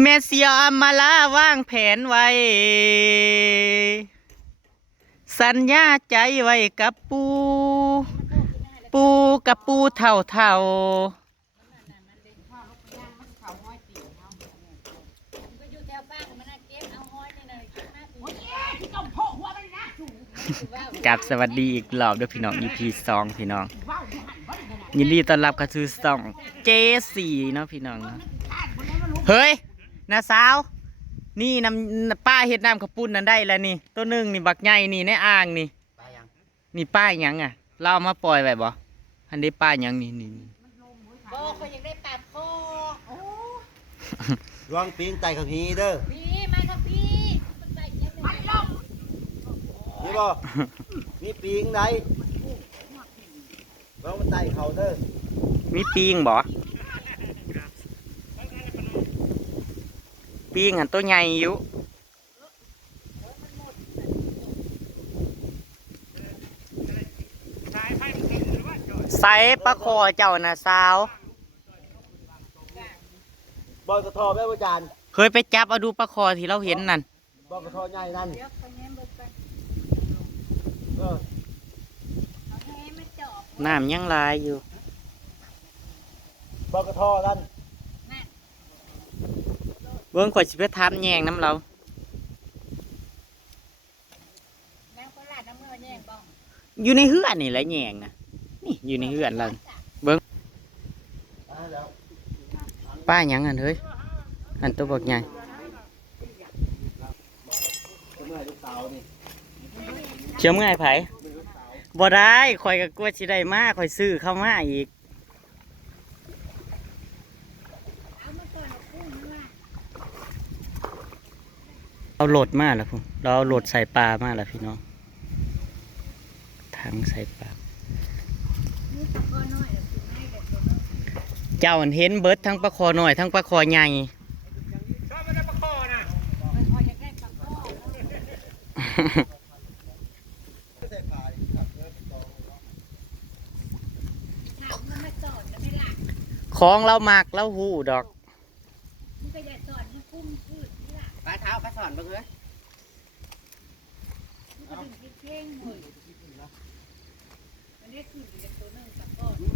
แม่เสียมาลาวางแผนไว้สัญญาใจไว้กับปูกับปูเท่ากับสวัสดีอีกรอบด้วยพี่น้อง EP 2พี่น้องยินดีต้อนรับเข้าสู่ช่องเจสี่เนาะพี่น้องเนาะเฮ้ยน้าสาวนี่น้ำป้าเฮ็ดน้ำข้าวปุ้นนั่นได้แล้วนี่ตัวหนึ่งนี่บักใหญ่นี่ในอ่างนี่นี่ป้ายังอ่ะเราเอามาปล่อยไว้บ่อันนี้ป้ายังนี่โบเขายังได้ปากโบโอ้ลองปีนไต่ขับพีเด้อพี่ไม่ครับพี่มันใส่เจ็บเลยมันลงนี่บ่มีปีงไหนลองมันไต่เขาเด้อมีปีงบ่ปีงอันตัวใหญ่อยู่ใส่ปลาคอเจ้าน่ะสาวบอลกระทอแม่ประจานเคยไปจับเอาดูปลาคอที่เราเห็นนั่นบอลกระทอใหญ่นั่นน้ำยังลายอยู่บอลกระทอนั่นเบิ้งข่อยสิไปทำแยงน้ำเราอยู่ในเฮือนนี่แหละแยงนะนี่อยู่ในเฮือนเราเบิ้งป้ายังอันเฮ้ยอันตัวบักใหญ่เชื่อเมื่อไงไผ่บ่ได้ข่อยก็กลัวสิได้มาข่อยซื้อเข้ามาอีกเอาโหลดมาแล้วพุ่งเราเอาโหลดใส่ปลามาแล้วพี่น้องทั้งใส่ปลาเจ้าเห็นเบิร์ดทั้งปลาคอหน่อยทั้งปลาคอใหญ่ของเราหมักเราหูดอกปลาเท้าปลาสอนบ้างเลย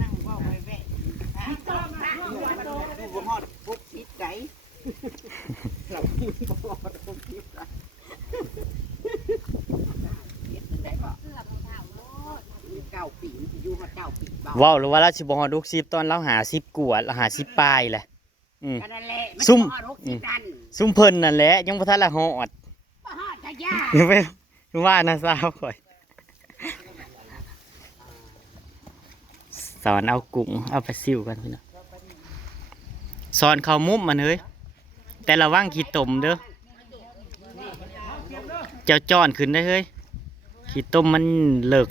นั่งว่าไปแวะนี่ต้องนั่งดูบ่ฮอดปุ๊บนิดใจเราบ่ฮอดปุ๊บนิดใจ9 ปีอยู่มา9 ปีว้าวหรือว่าเราสิบ่ฮอด60ตอนเราหา10กวดเราหา10ปลายแหละซุ่มเพิ่นนั่นแหละยังบ่ทันละฮอดไม่ว่านะสาวข่อยสอนเอากุ้งเอาไปซิ่วกันพี่น้องสอนเข้ามุมมันเฮ้ยแต่ระวังขี้ตมเด้อเจ้าจ้อนขึ้นได้เฮ้ยขี้ตมมันเลิก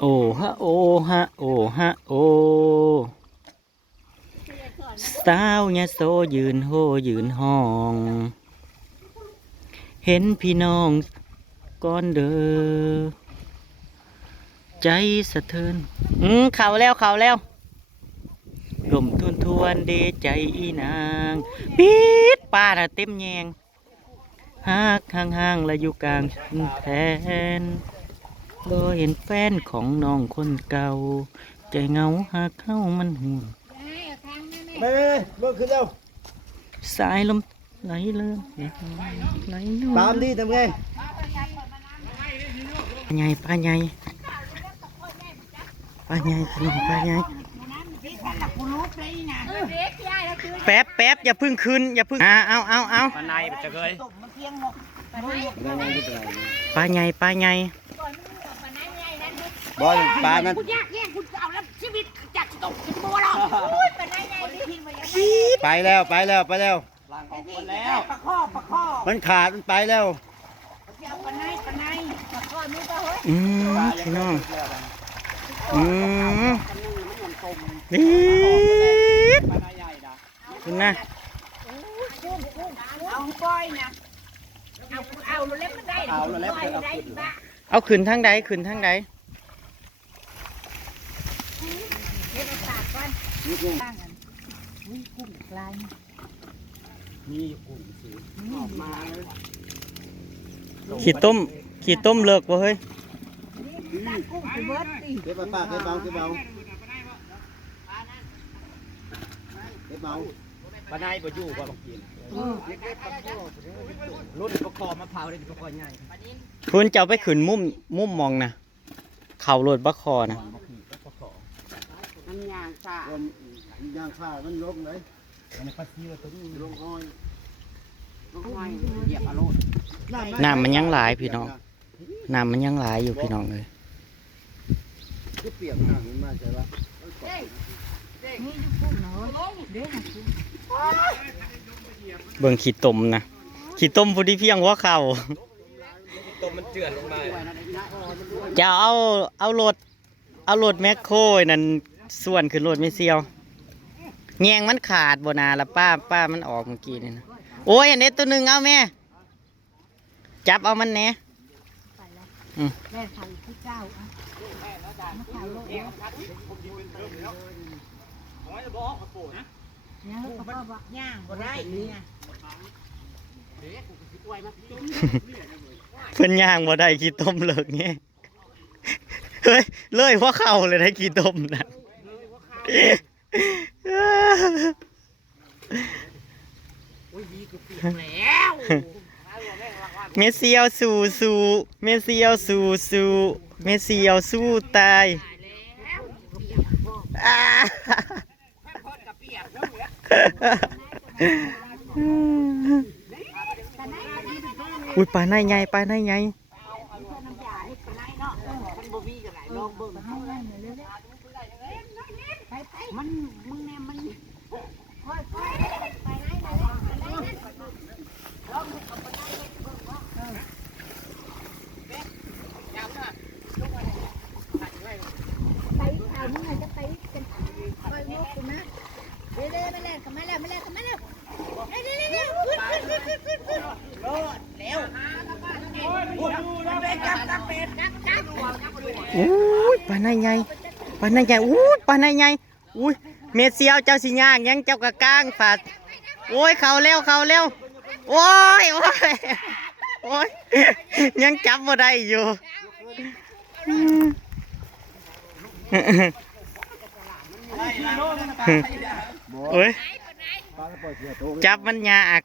โอ้ฮะโอ้ฮะโอ้ฮะโอ้สาวยะโสยืนโหยืนห้องเห็นพี่น้องก้อนเด้อใจสะเทือนเข่าแล้วลมทวนเดใจอีนางปิดป้าน่ะเต็มแยงหักห่างและอยู่กลางแทนบ่เห็นแฟนของน้องคนเก่าใจเงาหากเข้ามันห่วงไม่เบิ่งขึ้นเร็วสายลมไหลเลื่อนไหลเลื่อนตามดีทำไงปลาใหญ่พี่น้องปลาใหญ่แป๊บอย่าพึ่งขึ้นอย่าพึ่งเอาปลาในจะเคยปลาใหญ่บอลปลานั้นไปแล้วมันขาดมันไปแล้วพี่น้อง ต้ม ดีด ปลาใหญ่นะ คุณนะ เอาก้อยนะเอาเล็บมันได้ เอาแล้วแล้วเอาขึ้น เอาขึ้นทางใดขึ้นทางใด เล็บปากก่อน นี่กุ้ง ตั้งกันอุ้ยกุ้งลาย มีกุ้งสิออกมาเลย ขีดต้มเลิกบ่เฮ้ย ตั้งกุ้งไปเบิดดิ เก็บปากเก็บเบาเก็บเบาเก็บเบาปลาในบ่อยู่ว่าบางทีรุ่นประคอมะพร้าวได้ประคอใหญ่ คุณจะเอาไปขึ้นมุมมองนะเข่าโลดบักคอนะ มันย่างซ่า ย่างข้าวมันลงเลยอันนี้ปลาซีว่าตัวนี้ลงอ้อย ลูกหอยเหยียบอารมณ์ น้ำมันยังหลายพี่น้องน้ำมันยังหลายอยู่พี่น้องเลย คือเปียกน้ำมันมาใช่ปะ นี่กุ้งเนาะเด้อ เบิ่งขีดต้มนะขีดต้มพอดีเพียงหัวเข่า ต้มมันเจือนลงมา จะเอารถแมคโครนั่นส่วนขึ้นรถไม่เซียวแงงมันขาดบ่นาละป้ามันออกเมื่อกี้นี่นะโอ้ยอันนี้ตัวหนึ่งเอาแม่จับเอามันแหน่ แม่ไข่ที่เจ้าอ่ะมาขายโลกแล้วยังลูกกระเพาะย่างบ่ได้เนี่ย เพิ่นย่างบ่ได้ขี้ต้มเลิกแง่เฮ้ยเลยหัวเข่าเลยได้ขี้ต้มนะ เมสซี่เอาสู้เมสซี่เอาสู้เมสซี่เอาสู้ตายอ่าอุ้ยปลาในใหญ่ปลาในใหญ่ มันบ่มีกันหลายลองเบิ่งมันมึงเนี่ยมัน ไปข่าวมึงไงจะไปกันคอยงกกูนะเร็วๆมาแล้วกลับมาแล้วมาแล้วกลับมาแล้วเร็วขึ้น โลดแล้วมันได้จับตะเป็ดจับ อุ้ยปลาในใหญ่ปลาในใหญ่อุ้ยปลาในใหญ่อุ้ยเมสซี่เอาเจ้าสิย่างยังเจ้ากะก้างฝาดโอ้ยเขาเร็วโอ้ยโอ้ยยังจับบ่ได้อยู่โอ้ยจับมันยาก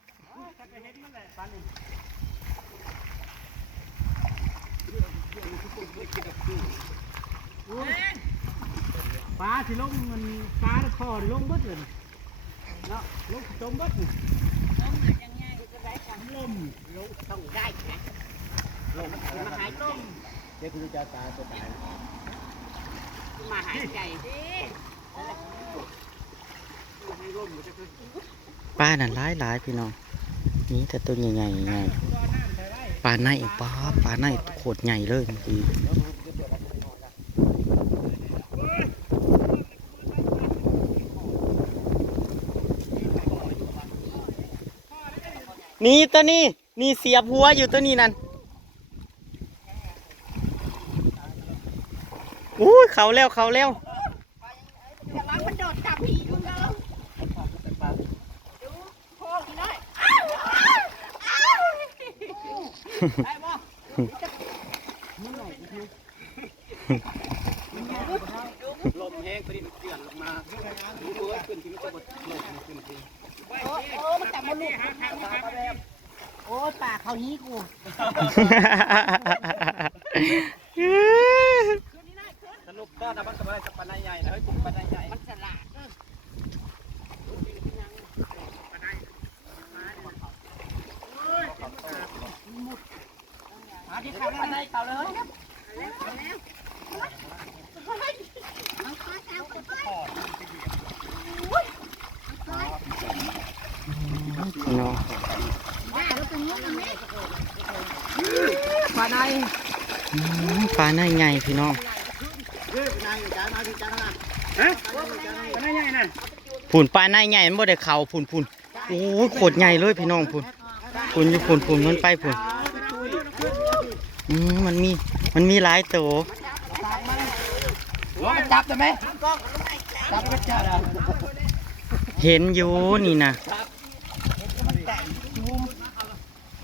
ปลาที่ลงมันปลาคอลงเบิดเลยเนาะลงจมเบิดลงต้องได้นะลงมาหายต้ม เดี๋ยวคุณจะตายตัวตาย มาหายใจ ปลานั่นหลายพี่น้องนี่แต่ตัวใหญ่ปลาในปลาในโคตรใหญ่เลยเมื่อกี้นี่ตัวนี้นี่เสียบหัวอยู่ตัวนี้นั่นอุ้ยเขาแล้ว อย่ามามันโดดจับผีมึงแล้วดูโคกอีน้อย ได้บ่ลมแห้งไปดิมันเกลื่อนลงมาดูเอ้ยขึ้นที่มันจะบดลมขึ้นที่ โอ้มันจับมันลูกโอ้ปากเขานี้กู สรุปก็ทำมันกับอะไรกับปลาใหญ่นะเฮ้ยปลาใหญ่มันฉลาดมาที่เขาปลาใหญ่เขาเลย พี่น้อง ปลาใน ปลาในใหญ่พี่น้อง เฮ้ยนายจ้ามาที่จ้ามา ฮะมันได้ใหญ่นั่น ผุนปลาในใหญ่มันบ่ได้เข่าผุนโอ้ยโคตรใหญ่เลยพี่น้องผุนอยู่ผุนมันไปผุนมันมีหลายตัว จับได้ไหมจับก็จับ เห็นอยู่นี่นะ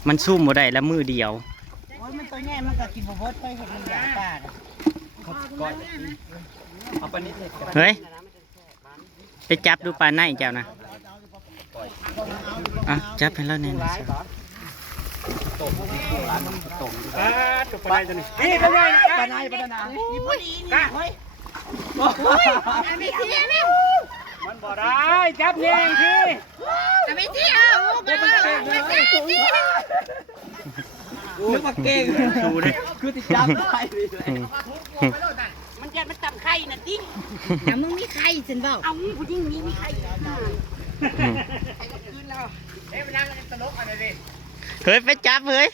มันซุ่มบ่ได้แล้วมือเดียว โอ้ยมันตัวใหญ่มันก็กินบ่หมดไปเห็นมันใหญ่ป้าเอาปนิดเลย เฮ้ยไปจับดูปลาในเจ้านะอ่ะจับให้แล้วเนี่ยนะ ตัวปลาในตัวนี้นี่ปลาในปลาในนี่พอดีนี่เฮ้ย ไม่เที่ยวไม่ มันบ่ได้จับแยงที ไม่เที่ยวไม่เที่ยว โอ้ยมาเก่ง ชูดิ คือติดจับได้เลย มันจะมันต่ำไข่น่ะดิ้ง แต่มึงมีใครฉันบอก เอาผู้หญิงมีไข่ เฮ้ยไปจับเฮ้ย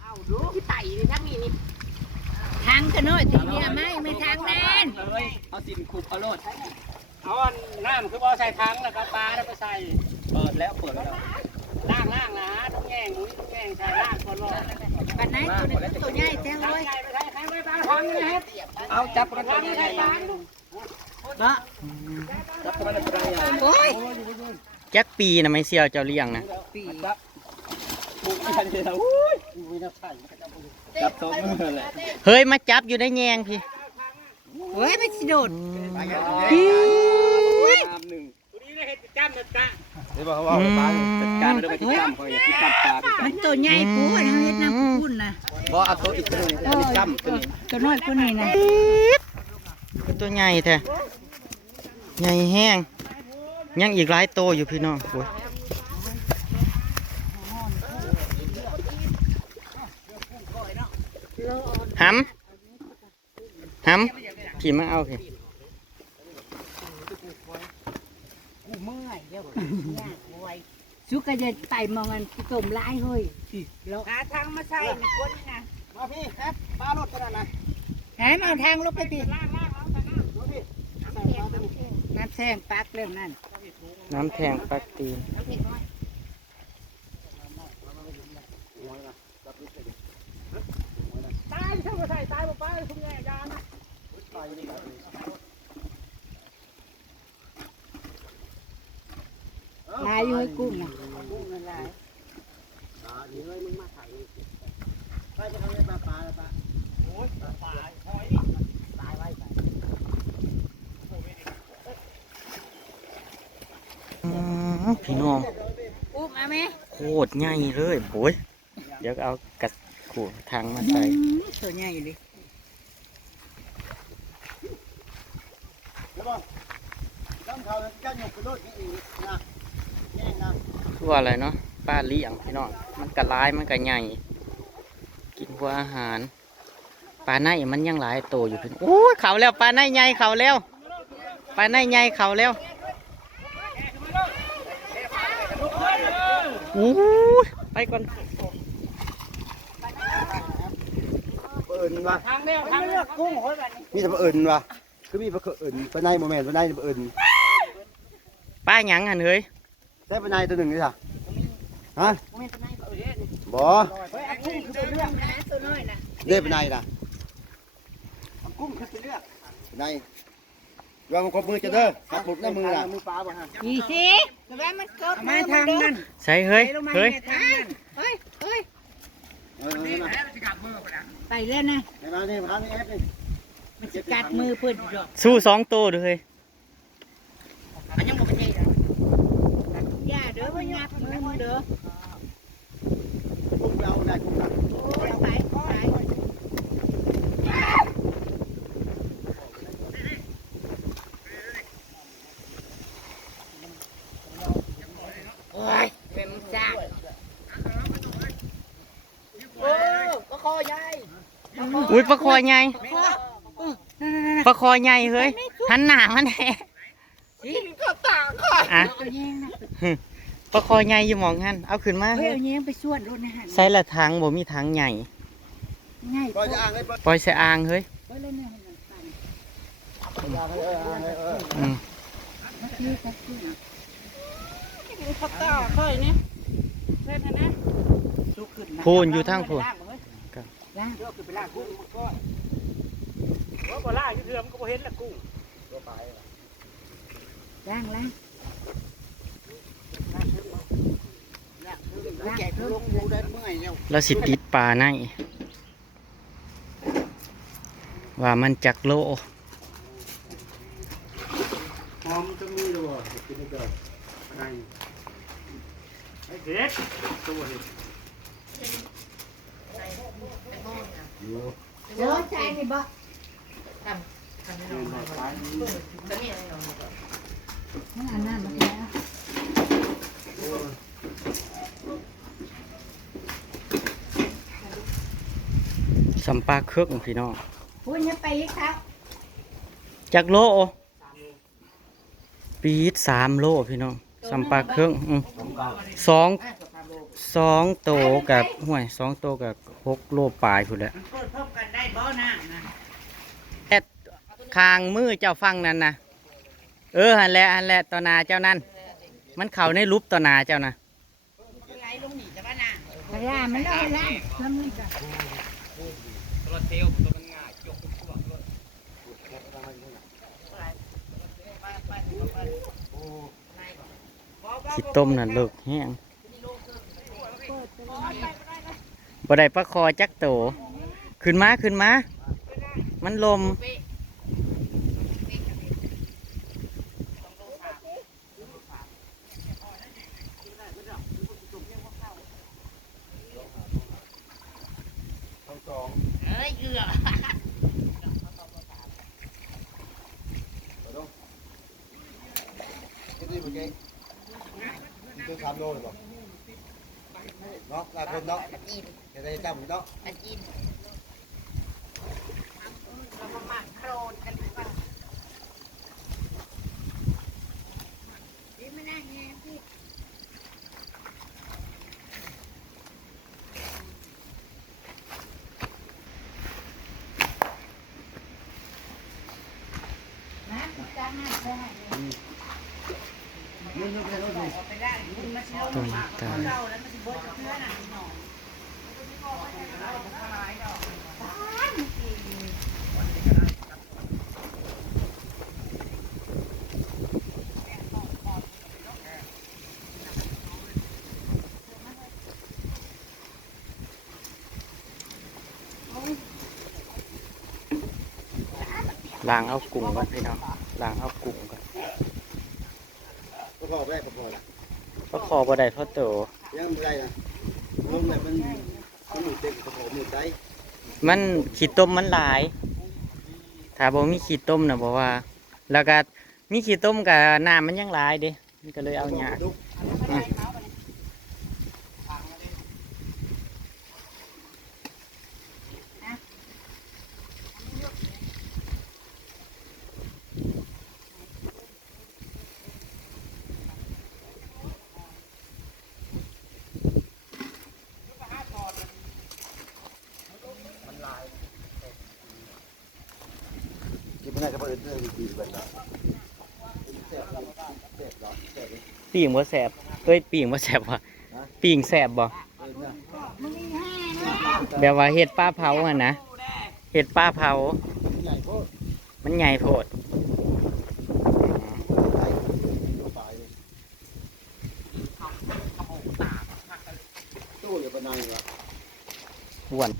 เอาดูที่ไต่ในทั้งนี้นี่ ทางกันหน่อยทีนี้ไม่ทางแน่น เอาสินขุบเอาโลดเอาน้ำคือเอาใส่ถังแล้วก็ปลาแล้วก็ใส่เปิดแล้วล่างนะฮะต้องแง่งต้องแง่งใส่ล่างก่อนรอ ปันไหนตัวใหญ่แท้เลย ใส่ไปใส่ถังไว้ปลาถังนะฮะเอาจับกันไปใส่ปลานะจับกันไปปลาใหญ่ โอ้ย จักปีนะไม่เสียวเจ้าเลี้ยงนะ ปีครับบุกยันเลยนะอุ้ยจับสองมือเลย เฮ้ยมาจับอยู่ในแยงพี่ โอ้ยไม่สิโดด หนึ่งตัวนี้ได้เห็ดจ้ำนะจ๊ะ จัดการ เดี๋ยวไปจ้ำเขาอย่าจ้ำปลา มันตัวใหญ่ปูทางเฮ็ดน้ำปูนนะ เพราะเอาตัวอีกตัวนึงตัวนี้จ้ำตัวนี้ ตัวน้อยตัวนี้นะ ตัวใหญ่แท้ใหญ่แห้งยังอีกหลายโตวอยู่พี่น้องโอ้ยหำพี่มาเอาพี่ สุกก็จะไต่มองกันต้มลายเฮ้ย หาทางมาใส่ในคนนะ มาพี่ครับปลารถขนาดนั้น หายมาทางลบไปติน้ำแซงปักเริ่มนั่น น้ำแทงปักตีน ตายเท่ากับใส่ตายบ่ไปคุณแม่ยานะ ลายอยู่ให้กุ้งนะ พี่น้อง อุ้มเอาไหม โคตรใหญ่เลยโอ้ยเดี๋ยวเอากระขู่ทางมาใส่ ตัวใหญ่เลย จ้ำเขาจ้ำหยกกระโดดนี่นะแย่งนะ ทั่วอะไรเนาะป้าเลี้ยงพี่น้องมันกระร้ายมันกระใหญ่กินพวกอาหารปลาในมันยังหลายโตวอยู่พี่น้องโอ้ยเขาแล้วปลาในใหญ่เขาแล้วปลาในใหญ่เขาแล้วโอ้ยไปก่อน เอิญวะ ทางเนี้ยทางเลือกกุ้งโอ้ยแบบนี้ มีแต่เอิญวะคือมีเอิญปนายโมเมนต์ปนายเอิญ ป้าหยังหันเฮ้ย ได้ปนายตัวหนึ่งนี่จ้ะฮะบ่ เฮ้ยกุ้งคือตัวเลือก ตัวน้อยนะ ได้ปนายนะ กุ้งคือตัวเลือก ปนายว่ามันครบมือจะเด้อครับผมได้มือละมือปลาบ่ฮะ นี่สิแต่ว่ามันกด มาทางนั้น ใส่เฮ้ยเฮ้ย ทางนั้น เฮ้ย มา ไปแล้วนะ ในมานี่พานี่เอฟนี่ มันจะกัดมือเพื่อนดอก สู้2 ตัวเด้อเฮ้ย มันยังบ่เป็นไง อย่าเด้อมันงับมือมึงเด้อ กุ้งเอาได้กุ้งละ โอ้ยไปโอ้ยเป็นจ้า โอ้ก็คอใหญ่ อุ้ยปลาคอใหญ่ปลาคอใหญ่เฮ้ยหันหน้ามันแหะอ่ะ เอาแยงนะ ปลาคอใหญ่อยู่หมองหันเอาขึ้นมา เฮ้ย เฮ้ย เอาแยงไปส่วนรถนะฮะ ใส่ละถังบ่มีถังใหญ่ ง่าย ก็จะอ่างให้ ปล่อยใส่อ่างเฮ้ย เฮ้ยเล่นเนี่ย อืม ขับต่อค่อยนี่เล่นนะ สุกขึ้น พูนอยู่ทางพูน ล้างเดี๋ยวขึ้นไปล้างกุ้งก่อน ว่าบ่ล่าอยู่เทื่อมันก็บ่เห็นละกุ้งตัวไป ล้างแกะลงดูได้เมื่อยแล้ว แล้วสิติดปลาในว่ามันจักโล หอมจะมีหรือบ่กินได้ก็ให้เด็กตัวนี้ เดี๋ยวใจนี่บ่ มันอันนั้นมันแล้ว สัมปลาเครื่องพี่น้อง พูดยังไปอีกครับ จักโลปีด3 โลพี่น้องสัมปลาเครื่องสองโตกับห่วย2 โตกับ6 โลปลายพุ่นแหละ มันเปิดพบกันได้บ่น้ำนะ แต่คางมือเจ้าฟังนั่นนะหันแหละต่อหนาเจ้านั่นมันเข้าในรูปต่อหนาเจ้านะ ไงลงหนีจะบ้าน้ เวลามันเลิกเวลาแล้วมันก็ ขี้ต้มนั่นเลิกแห้งบ่ได้ปลาคอจักโตขึ้นมามันลมำเอ้ยเกลือ นี่เมื่อกี้ตัว3 โลเลยบ่เนาะหลายคนเนาะจะได้จำเนาะ อาจินเรามาหมักโครนกันดีกว่า ดีไม่ได้ไงพี่น้ำจ้าน้ำได้ นี่ๆให้รถนี่ เอาไปได้คุณมาชิล ต้น มา ตาล เราแล้วมันสิเบิดเพื่อนน่ะหน่อย ล้างเอากุ้งก่อนพี่น้องล้างเอากุ้งก่อน ก็พอแรกก็พอละ ปลาคอบ่ได้เพราะโต ยังไม่ได้นะลงแบบมันหมุนเต็มกระโปรงหมุนได้ มันขี้ต้มมันหลาย ถ้าบ่มีขี้ต้มน่ะบ่ว่า แล้วก็มีขี้ต้มกับน้ำมันยังหลายเด้มันก็เลยเอาหยาก กินไม่ได้ก็เปิดเรื่องดีๆแบบนั้น ปิ่งบ่แสบปิ่งบ่แสบว่ะปิ่งแสบบ่แบบว่าเห็ดปลาเผาหั่นนะเห็ดปลาเผา ใหญ่โคตร มันใหญ่โพด ใหญ่ตัวปลายเลยตู้อยู่บนในวะ อ้วน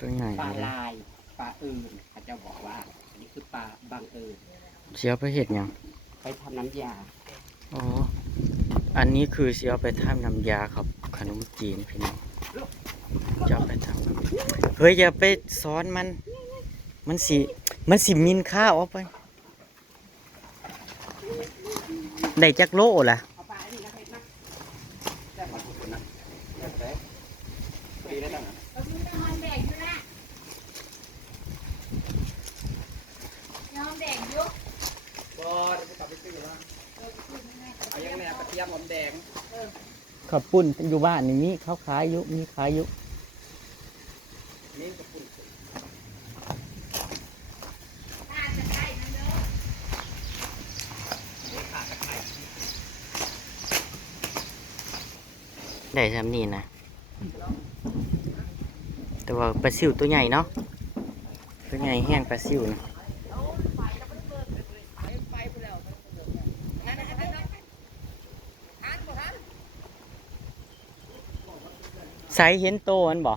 ตัวใหญ่ ปลา เลย ลายปลาอื่นเขาจะบอกว่าอันนี้คือปลาบางเอิญ เสียไปเห็ดหยัง ไปทำน้ำยา อ๋ออันนี้คือเสียไปทำน้ำยาครับขนมจีนพี่น้องจะเอาไปทำเฮ้ยอย่าไปซ้อนมันสิมินข้าวออกไปได้จักโลล่ะ เอาปลาอันนี้นะเห็นไหมแซ่บกว่าทุกคนนะแซ่บแต่ปีแล้วตั้งอ่ะ เราซื้อน้ำมันแดงอยู่นะน้ำแดงอยู่ ก็เดี๋ยวจะกลับไปซื้อแล้วเอายังไงกระเทียมหอมแดง ขับปุ้นอยู่บ้านนี่มีเขาขายอยู่มีขายอยู่ นี่กระปุก ได้ทำนี่นะแต่ว่าปลาซิวตัวใหญ่เนาะตัวใหญ่แห้งปลาซิวนะใส่เห็นโตมันบ่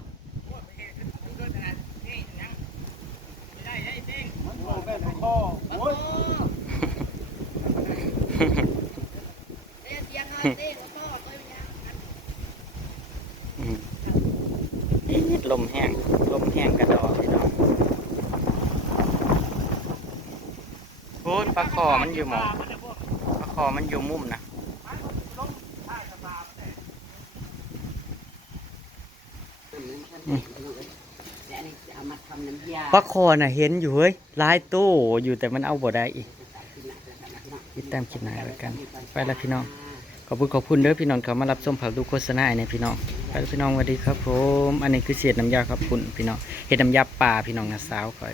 ลมแห้งกระดอกพี่น้องโอ้ยปลาคอมันอยู่หมองปลาคอมันอยู่มุมนะปลาคอน่ะเห็นอยู่เฮ้ยหลายตู้อยู่แต่มันเอาบ่ได้อีกติดตามคลิปหน้าแล้วกันไปแล้วพี่น้องขอบคุณเด้อพี่น้องเขามารับชมผักดูโฆษณาเนี่ยพี่น้องไปแล้วพี่น้องสวัสดีครับผมอันนี้คือเศษน้ำยาครับคุณพี่น้องเห็ดน้ำยาปลาพี่น้องนะสาวคอย